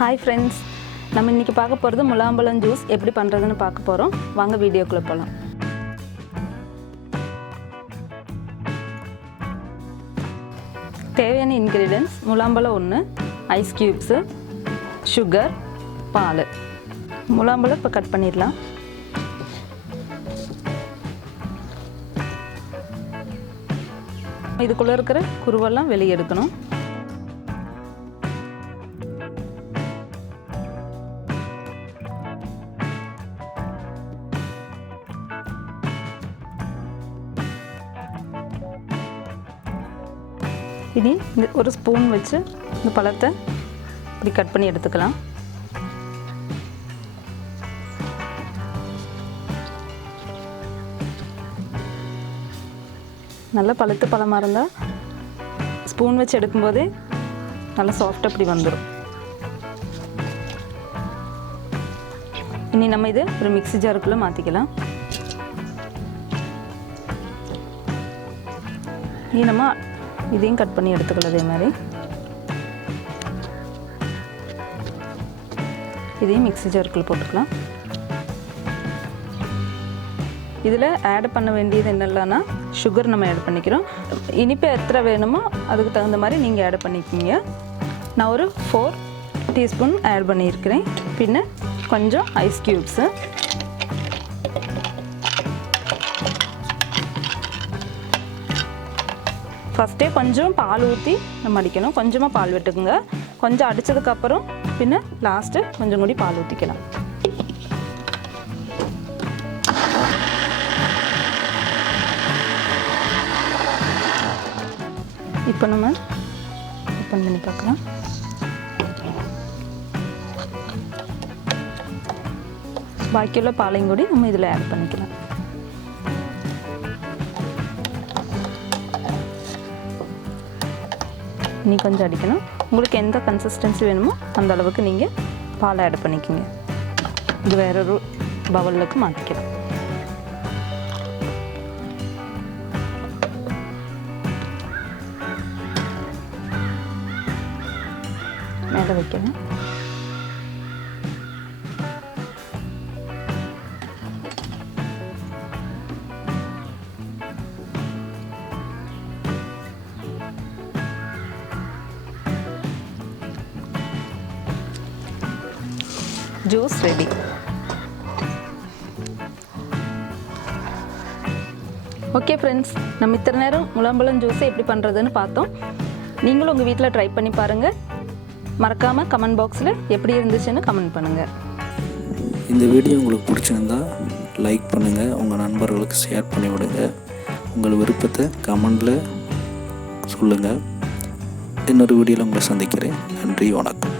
Hi friends, நம்ம இன்னைக்கு பார்க்க போறது முலாம் பழம் ஜூஸ் எப்படி பண்றதுன்னு பார்க்க போறோம். வாங்க வீடியோக்குள்ள போலாம். தேவையான ingredients முலாம் பழம் 1, ஐஸ் கியூப்ஸ், sugar, பால். முலாம் பழம் இப்ப கட் பண்ணிரலாம். இதுக்குள்ள இருக்கிற குருவெல்லாம் வெளிய எடுக்கணும். இனி ஒரு ஸ்பூன் வச்சு இந்த பழத்தை இப்படி கட் பண்ணி எடுத்துக்கலாம். நல்ல பழுத்த பழமாக இருந்தால் ஸ்பூன் வச்சு எடுக்கும்போதே நல்லா சாஃப்டாக இப்படி வந்துடும். இனி நம்ம இது ஒரு மிக்ஸி ஜாருக்குள்ளே மாற்றிக்கலாம். இனி நம்ம இதையும் கட் பண்ணி எடுத்துக்கலாம். அதே மாதிரி இதையும் மிக்ஸி ஜாருக்குள்ள போட்டுக்கலாம். இதில் ஆட் பண்ண வேண்டியது என்னெல்லாம்னா சுகர் நம்ம ஆட் பண்ணிக்கிறோம். இனிப்பு எத்தனை வேணுமோ அதுக்கு தகுந்த மாதிரி நீங்கள் ஆட் பண்ணிக்கிங்க. நான் ஒரு 4 டீஸ்பூன் ஆட் பண்ணியிருக்கிறேன். பின்ன கொஞ்சம் ஐஸ் க்யூப்ஸு, ஃபஸ்ட்டே கொஞ்சம் பால் ஊற்றி நம்ம அடிக்கணும். கொஞ்சமாக பால் விட்டுக்குங்க. கொஞ்சம் அடித்ததுக்கப்புறம் பின்ன லாஸ்ட்டு கொஞ்சம் கூடி பால் ஊற்றிக்கலாம். இப்போ நம்ம ஓப்பன் பண்ணி பார்க்கலாம். பாக்கியுள்ள பாலையும் கூடி நம்ம இதில் ஆட் பண்ணிக்கலாம். இனி கொஞ்சம் அடிக்கணும். உங்களுக்கு எந்த கன்சிஸ்டன்சி வேணுமோ அந்த அளவுக்கு நீங்கள் பால் ஆட் பண்ணிக்கோங்க. இது வேறொரு பவுலுக்கு மாற்றிக்கலாம். மேலே வைக்கலாம். Juice ready. ஓகே ஃப்ரெண்ட்ஸ், நம்ம இத்தனை நேரம் முலாம்பழம் ஜூஸை எப்படி பண்ணுறதுன்னு பார்த்தோம். நீங்களும் உங்கள் வீட்டில் ட்ரை பண்ணி பாருங்கள். மறக்காமல் கமெண்ட் பாக்ஸில் எப்படி இருந்துச்சுன்னு கமெண்ட் பண்ணுங்கள். இந்த வீடியோ உங்களுக்கு பிடிச்சிருந்தா லைக் பண்ணுங்கள், உங்கள் நண்பர்களுக்கு ஷேர் பண்ணி விடுங்க. உங்கள் விருப்பத்தை கமெண்டில் சொல்லுங்கள். இன்னொரு வீடியோவில் உங்களை சந்திக்கிறேன். நன்றி, வணக்கம்.